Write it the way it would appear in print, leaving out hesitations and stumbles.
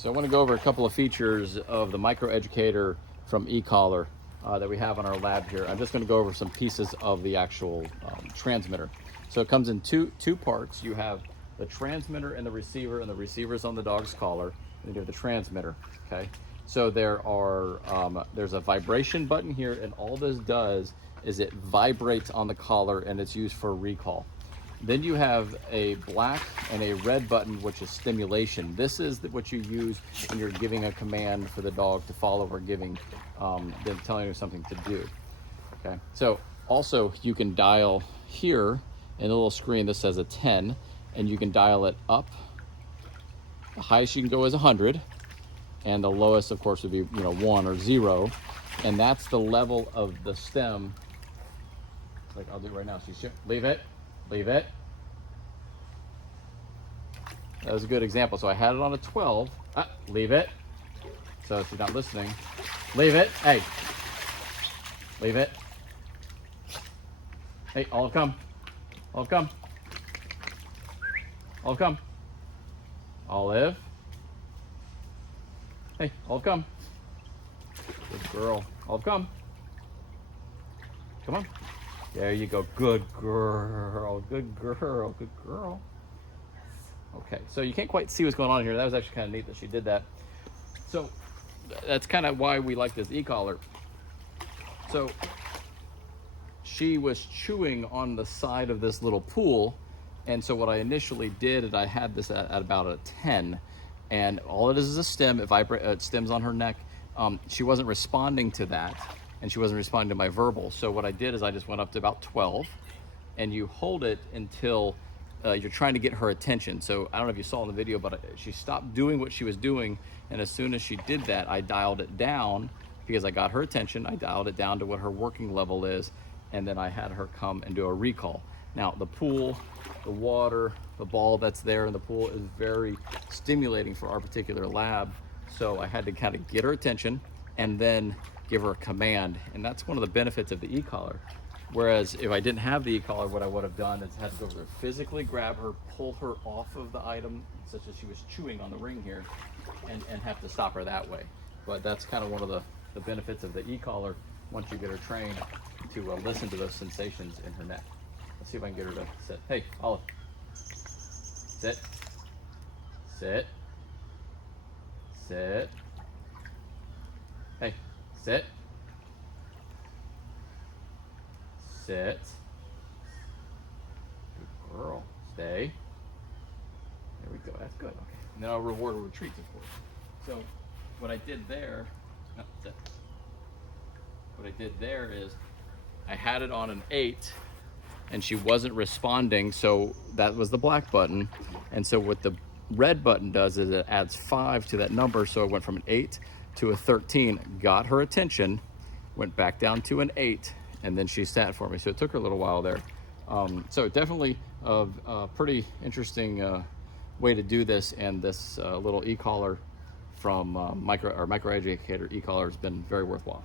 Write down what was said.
So I want to go over a couple of features of the Micro Educator from Ecollar that we have on our lab here. I'm just going to go over some pieces of the actual transmitter. So it comes in two parts. You have the transmitter and the receiver's on the dog's collar, and you have the transmitter, okay? So there's a vibration button here, and all this does is it vibrates on the collar, and it's used for recall. Then you have a black and a red button, which is stimulation. This is what you use when you're giving a command for the dog to follow or giving, them telling you something to do. Okay. So also you can dial here in the little screen. This says a 10, and you can dial it up. The highest you can go is 100, and the lowest, of course, would be 1 or 0, and that's the level of the stem. Like I'll do it right now. Leave it. Leave it. That was a good example. So I had it on a 12. Leave it. So if you're not listening, leave it. Hey. Leave it. Hey, Olive, come. Olive, come. Olive, come. Olive. Hey, Olive, come. Good girl. Olive, come. Come on. There you go. Good girl. Good girl. Good girl. Okay, so you can't quite see what's going on here. That was actually kind of neat that she did that. So that's kind of why we like this e-collar. So she was chewing on the side of this little pool, and so what I initially did is I had this at about a 10, and all it is a stem. It stems on her neck. She wasn't responding to that, and she wasn't responding to my verbal. So what I did is I just went up to about 12, and you hold it until you're trying to get her attention. So I don't know if you saw in the video, but she stopped doing what she was doing, and as soon as she did that, I dialed it down because I got her attention. I dialed it down to what her working level is, and then I had her come and do a recall. Now the pool, the water, the ball that's there in the pool is very stimulating for our particular lab. So I had to kind of get her attention and then give her a command, and that's one of the benefits of the e-collar. Whereas if I didn't have the e-collar, what I would have done is had to go over there, physically grab her, pull her off of the item, such as she was chewing on the ring here, and have to stop her that way. But that's kind of one of the benefits of the e-collar once you get her trained to listen to those sensations in her neck. Let's see if I can get her to sit. Hey, Olive. Sit. Sit. Sit. Hey, sit. Sit. Good girl. Stay. There we go. That's good. Okay. And then I'll reward her with treats, of course. So what I did there, what I did there is I had it on an 8, and she wasn't responding, so that was the black button. And so what the red button does is it adds 5 to that number, so it went from an 8 to a 13, got her attention, went back down to an 8, and then she sat for me. So it took her a little while there. So definitely a pretty interesting way to do this, and this little e-collar from Micro Educator e-collar has been very worthwhile.